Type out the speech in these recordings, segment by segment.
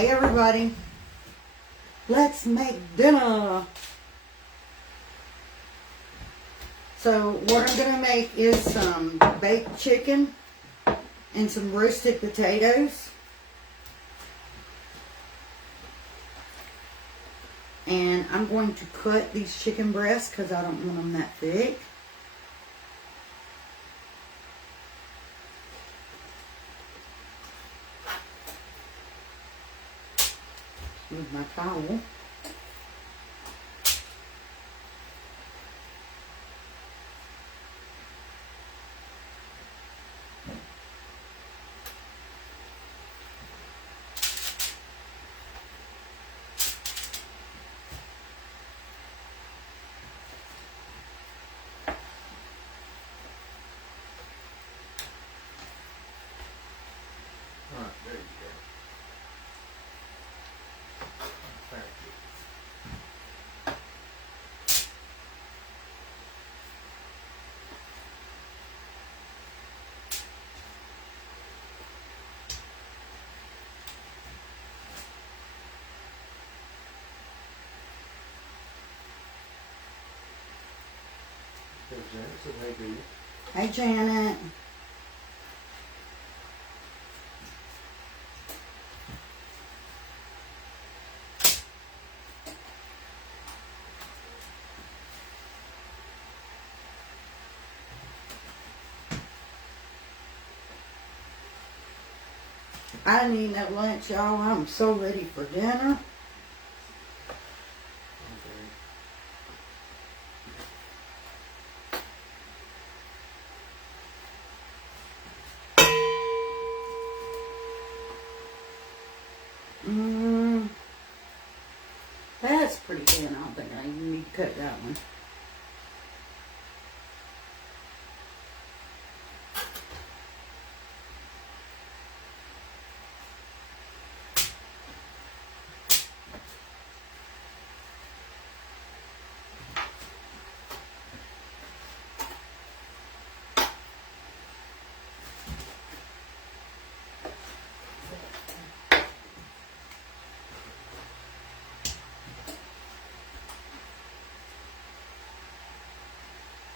Hey everybody, let's make dinner. So what I'm going to make is some baked chicken and some roasted potatoes. And I'm going to cut these chicken breasts because I don't want them that thick. With my towel. There you go. Thank you. Hey, Janet, so hey, do you? Hey Janet. I didn't eat that lunch, y'all. I'm so ready for dinner. That's pretty thin. I don't think I even need to cut that one.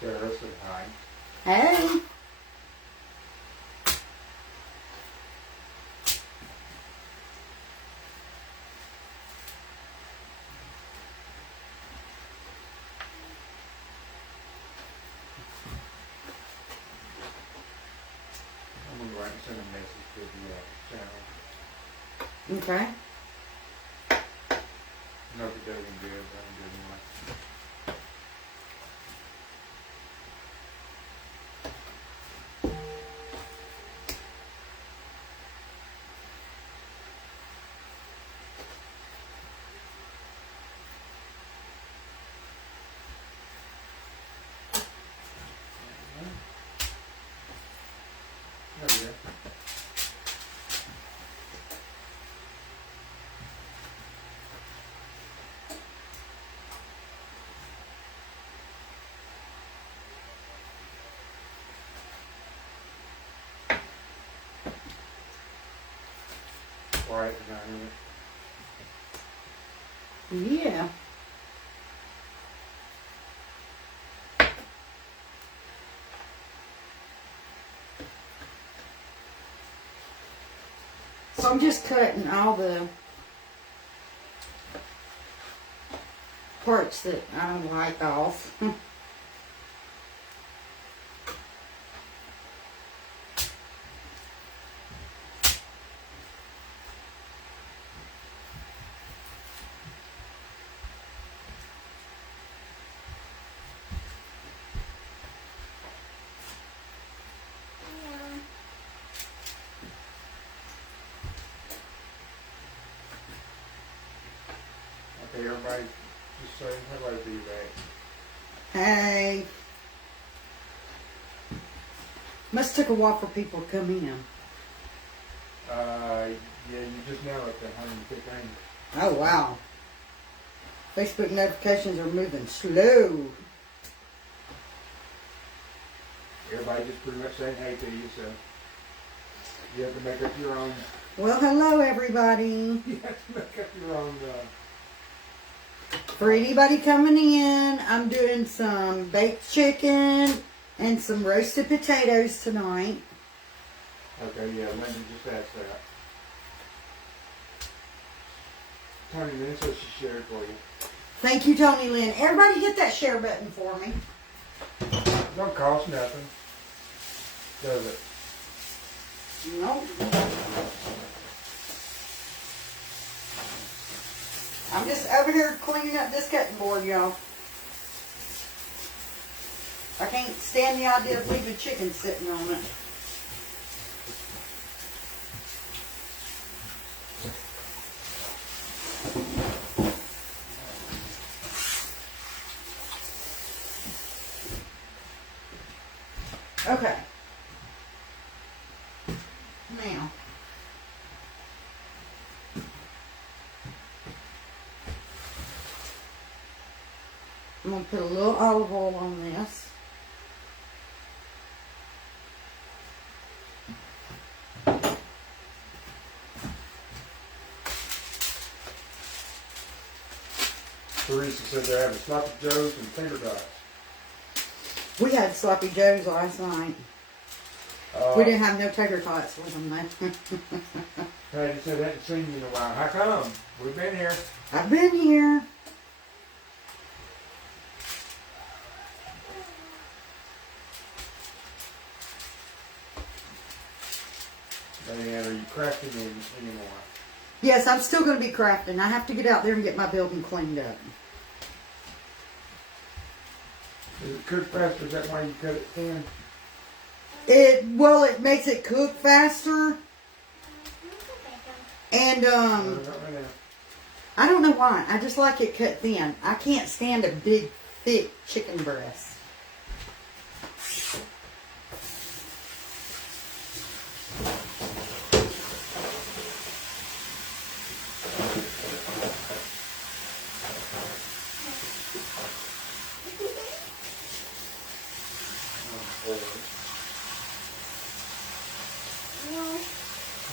Sarah said hi. Hey. I'm going to write and send a message to the channel. Okay. No, if it doesn't do it, I'm doing one. There we go. Quiet tonight, isn't it? Yeah. So I'm just cutting all the parts that I don't like off. Okay, everybody, just say hello to you back. Hey. Must took a while for people to come in. Yeah, you just now at the 115. Oh, wow. Facebook notifications are moving slow. Everybody just pretty much saying hey to you, so you have to make up your own Well, hello everybody. You have to make up your own. For anybody coming in, I'm doing some baked chicken and some roasted potatoes tonight. Okay, yeah, Linda just asked that. Tony, that's what she shared for you. Thank you, Tony Lynn. Everybody hit that share button for me. Don't cost nothing, does it? Nope. I'm just over here cleaning up this cutting board, y'all. I can't stand the idea of leaving chicken sitting on it. Okay. Now. I'm going to put a little olive oil on this. Teresa said they're having sloppy joes and finger dots. We had sloppy joes last night. We didn't have no tater tots with them though. Patty said they hadn't seen you in a while. How come? We've been here. I've been here. Diane, are you crafting anymore? Yes, I'm still going to be crafting. I have to get out there and get my building cleaned up. Does it cook faster? Is that why you cut it thin? Well, it makes it cook faster. And, I don't know why. I just like it cut thin. I can't stand a big, thick chicken breast.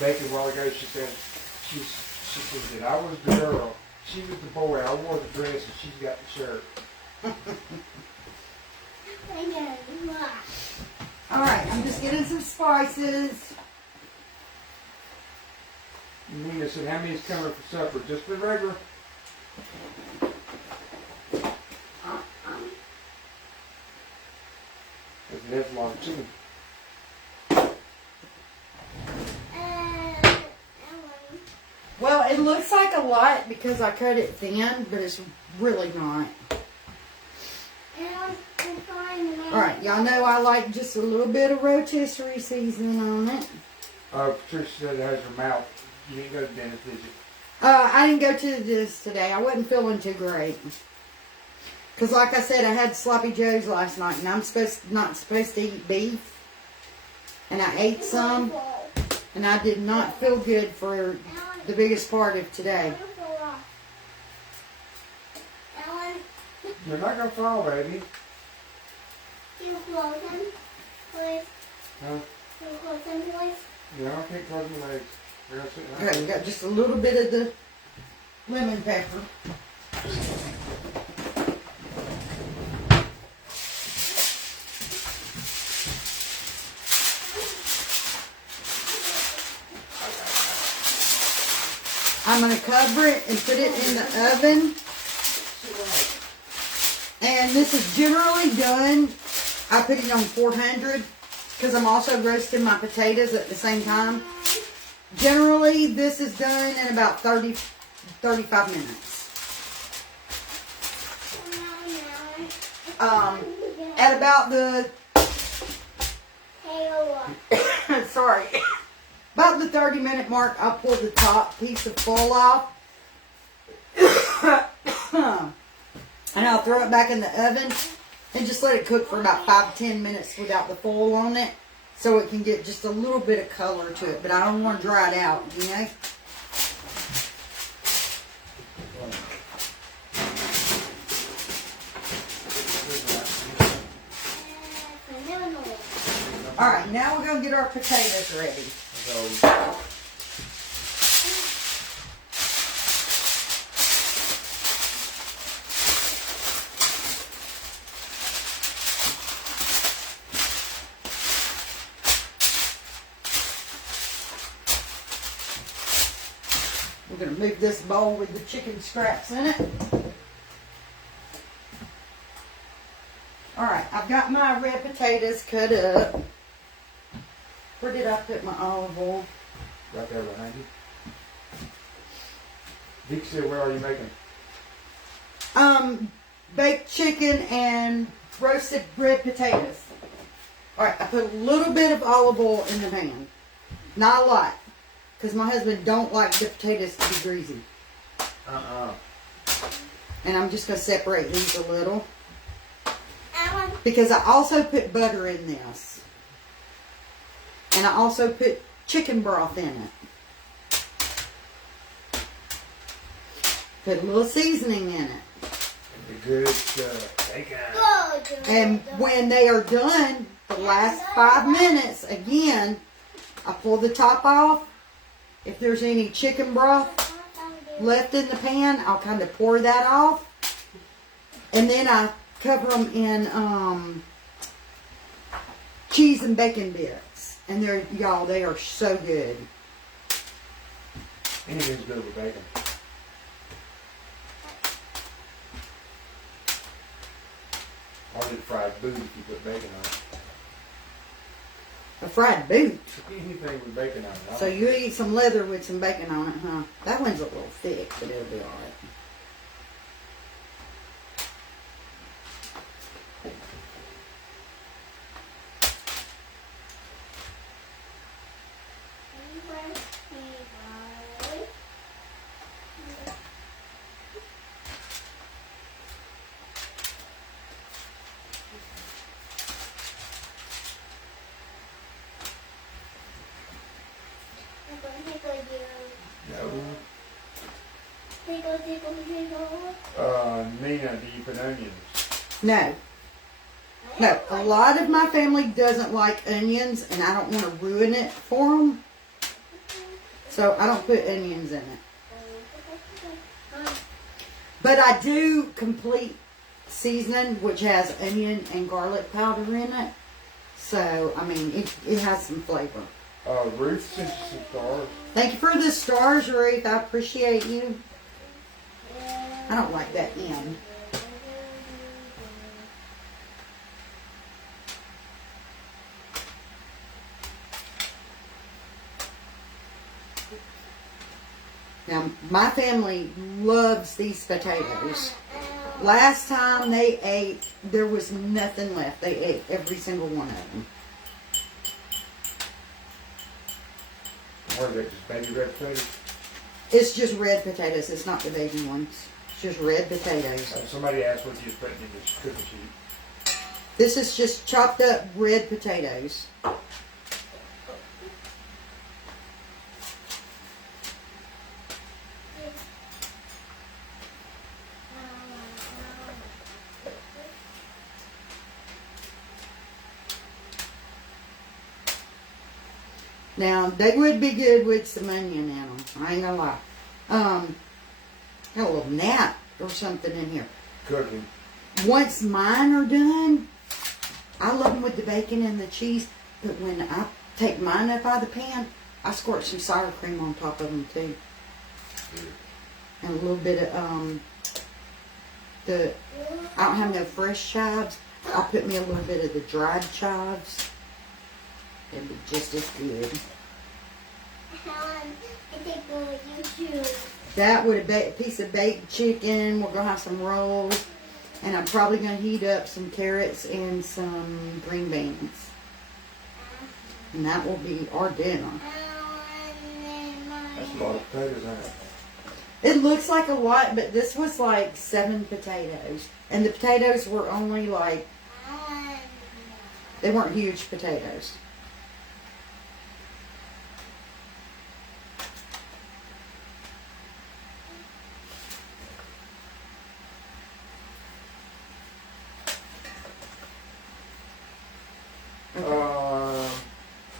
Baker a while ago, she said that I was the girl, she was the boy, I wore the dress, and she's got the shirt. Alright, I'm just getting some spices. Nina said, how many's coming for supper? Just the regular? Because it has a lot of chicken. Well, it looks like a lot because I cut it thin, but it's really not. Alright, y'all know I like just a little bit of rotisserie seasoning on it. Patricia said it has her mouth. You didn't go to the dentist, did you? I didn't go to the dentist today. I wasn't feeling too great. Because like I said, I had sloppy joes last night, and I'm not supposed to eat beef. And I ate some, and I did not feel good for the biggest part of today. You're not going to fall, baby. You close them, please. Huh? You close them, please. Yeah, I can't close my legs. They're gonna sit down. Okay, we got just a little bit of the lemon pepper. I'm going to cover it and put it in the oven. And this is generally done. I put it on 400 because I'm also roasting my potatoes at the same time. Generally, this is done in about 35 minutes. At about the, sorry, about the 30-minute mark, I'll pull the top piece of foil off. And I'll throw it back in the oven and just let it cook for about 5 to 10 minutes without the foil on it, so it can get just a little bit of color to it. But I don't want to dry it out, you know? Alright, now we're going to get our potatoes ready. We're going to move this bowl with the chicken scraps in it. Alright, I've got my red potatoes cut up. Where did I put my olive oil? Right there behind you. Vic said, where are you making? Baked chicken and roasted red potatoes. Alright, I put a little bit of olive oil in the pan. Not a lot. Because my husband don't like the potatoes to be greasy. And I'm just going to separate these a little. Because I also put butter in this. And I also put chicken broth in it. Put a little seasoning in it. The good stuff. Bacon. And when they are done, the last 5 minutes, again, I pull the top off. If there's any chicken broth left in the pan, I'll kind of pour that off. And then I cover them in cheese and bacon bits. And they're, y'all, they are so good. Anything's good with bacon. Or is it fried food if you put bacon on it? A fried boot. Anything with bacon on it. So you eat some leather with some bacon on it, huh? That one's a little thick, but it'll be alright. Nina, do you put onions? No. No, a lot of my family doesn't like onions, and I don't want to ruin it for them. So I don't put onions in it. But I do complete seasoning, which has onion and garlic powder in it. So, I mean, it has some flavor. Ruth sent you some stars. Thank you for the stars, Ruth. I appreciate you. I don't like that end. Now, my family loves these potatoes. Last time they ate, there was nothing left. They ate every single one of them. What is it, just baby red potatoes? It's just red potatoes. It's not the baby ones. It's just red potatoes. Somebody asked what you was putting in this cookie sheet. This is just chopped up red potatoes. Now, they would be good with some onion in them. I ain't gonna lie. Got a little gnat or something in here. Cooking. Once mine are done, I love them with the bacon and the cheese. But when I take mine up out of the pan, I squirt some sour cream on top of them too. And a little bit of, I don't have no fresh chives. I'll put me a little bit of the dried chives. It'll be just as good. That with a piece of baked chicken. We're going to have some rolls. And I'm probably going to heat up some carrots and some green beans. And that will be our dinner. That's a lot of potatoes, isn't it? It looks like a lot, but this was like 7 potatoes. And the potatoes were only like, they weren't huge potatoes.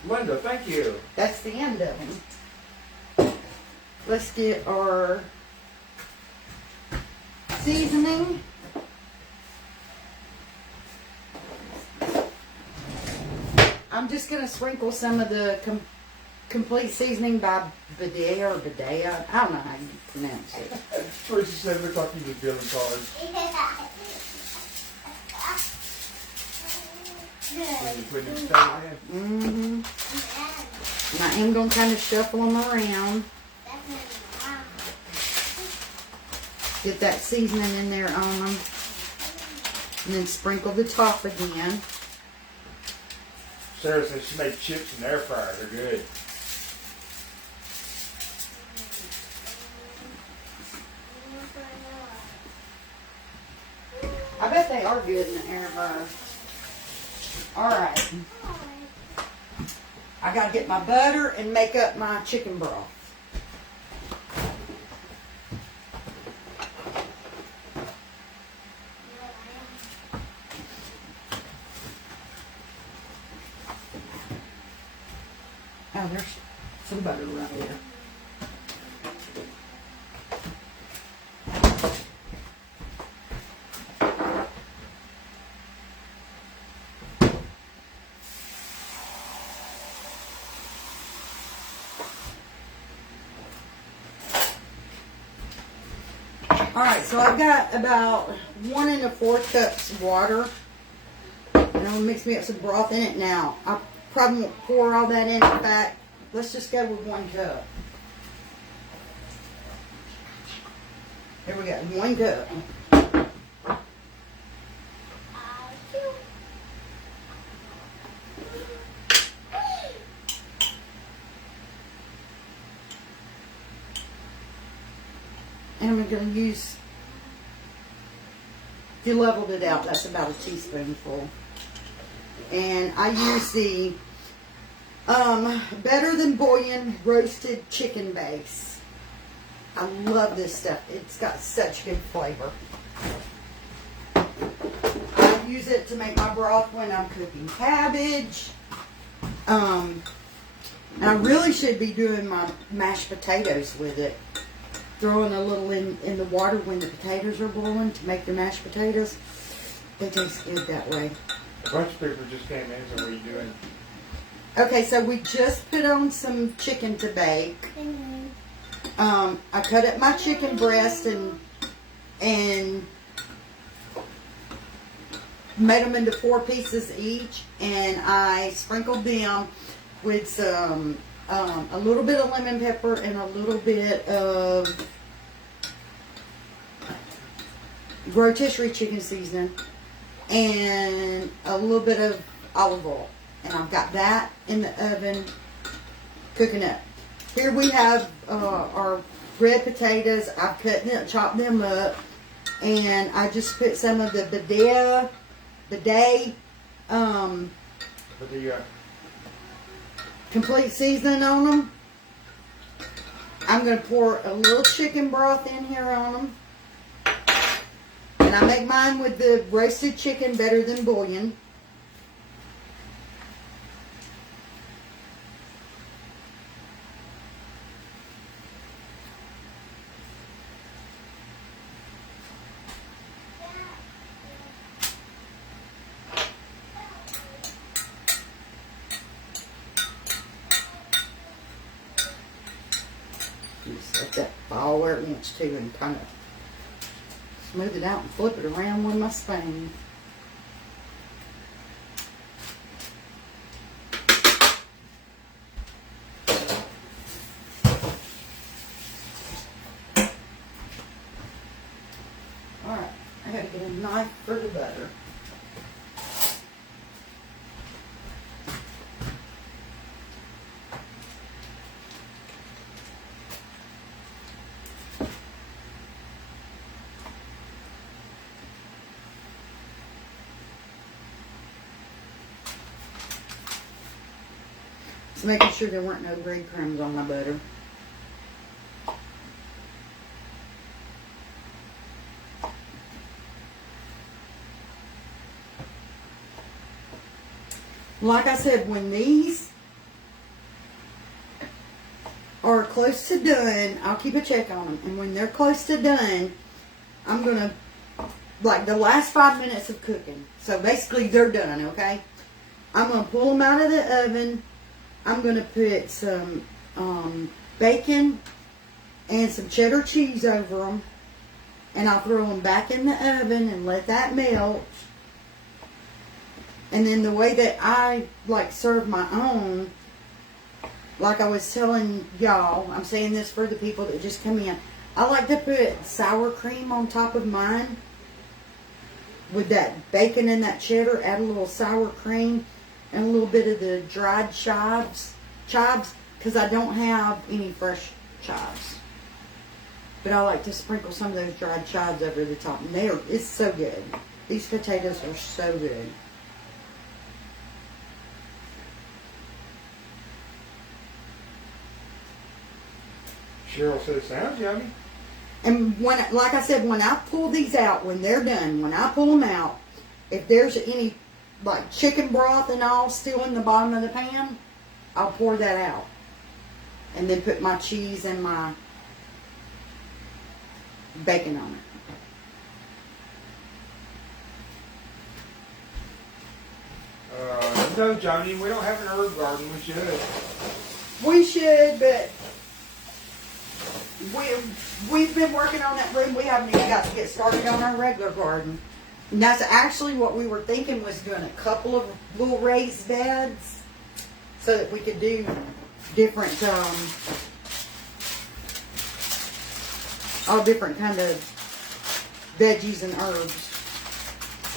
Linda, thank you. That's the end of them. Let's get our seasoning. I'm just going to sprinkle some of the Complete Seasoning by Badea or Badea. I don't know how you pronounce it. First you said it looked like you was dealing cards. When you put them stuff in. Mm-hmm. And I am going to kind of shuffle them around. Get that seasoning in there on them. And then sprinkle the top again. Sarah said she made chips in the air fryer. They're good. I bet they are good in the air fryer. Alright. I gotta get my butter and make up my chicken broth. Oh, there's some butter right there. Alright, so I've got about 1 1/4 cups of water. And I'm going to mix me up some broth in it now. I probably won't pour all that in. In fact, let's just go with 1 cup. Here we go, 1 cup. And I'm going to use, if you leveled it out, that's about a teaspoonful. And I use the Better Than Bouillon roasted chicken base. I love this stuff. It's got such good flavor. I use it to make my broth when I'm cooking cabbage. And I really should be doing my mashed potatoes with it. Throwing a little in the water when the potatoes are boiling to make the mashed potatoes. They taste good that way. A bunch of people just came in, so what are you doing? Okay, so we just put on some chicken to bake. I cut up my chicken breast and made them into 4 pieces each, and I sprinkled them with some a little bit of lemon pepper and a little bit of rotisserie chicken seasoning and a little bit of olive oil. And I've got that in the oven cooking up. Here we have our red potatoes. I've chopped them up, and I just put some of the bidet Complete Seasoning on them. I'm going to pour a little chicken broth in here on them. And I make mine with the roasted chicken Better Than Bouillon. Just let that fall where it wants to and kind of smooth it out and flip it around with my spoon. Alright, I gotta get a knife for the butter. Just making sure there weren't no breadcrumbs on my butter. Like I said, when these are close to done, I'll keep a check on them. And when they're close to done, I'm going to, like the last 5 minutes of cooking. So basically they're done, okay? I'm going to pull them out of the oven I'm going to put some bacon and some cheddar cheese over them. And I'll throw them back in the oven and let that melt. And then the way that I like serve my own, like I was telling y'all, I'm saying this for the people that just come in. I like to put sour cream on top of mine. With that bacon and that cheddar, add a little sour cream and a little bit of the dried chives, because I don't have any fresh chives. But I like to sprinkle some of those dried chives over the top. And it's so good. These potatoes are so good. Cheryl said it sounds yummy. And like I said, when I pull these out, when they're done, when I pull them out, if there's any like chicken broth and all still in the bottom of the pan, I'll pour that out. And then put my cheese and my bacon on it. No, Johnny, we don't have an herb garden. We should. We should, but we've been working on that room. We haven't even got to get started on our regular garden. And that's actually what we were thinking, was doing a couple of little raised beds so that we could do different, all different kind of veggies and herbs.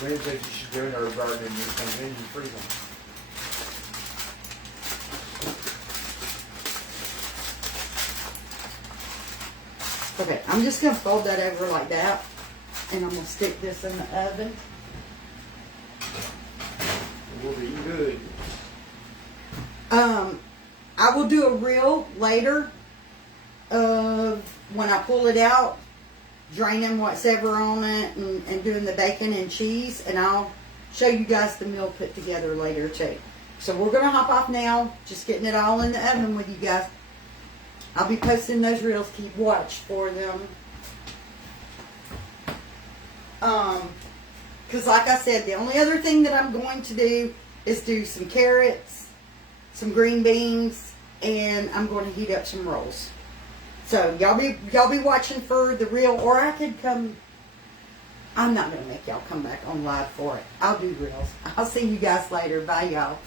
Lynn said you should do an herb garden and you come in and freeze them. Okay, I'm just going to fold that over like that, and I'm going to stick this in the oven. We'll be good. I will do a reel later of when I pull it out, draining what's ever on it, and doing the bacon and cheese, and I'll show you guys the meal put together later too. So we're going to hop off now, just getting it all in the oven with you guys. I'll be posting those reels. Keep watch for them. Because like I said, the only other thing that I'm going to do is do some carrots, some green beans, and I'm going to heat up some rolls. So y'all be watching for the reel, or I could come. I'm not going to make y'all come back on live for it. I'll do reels. I'll see you guys later. Bye, y'all.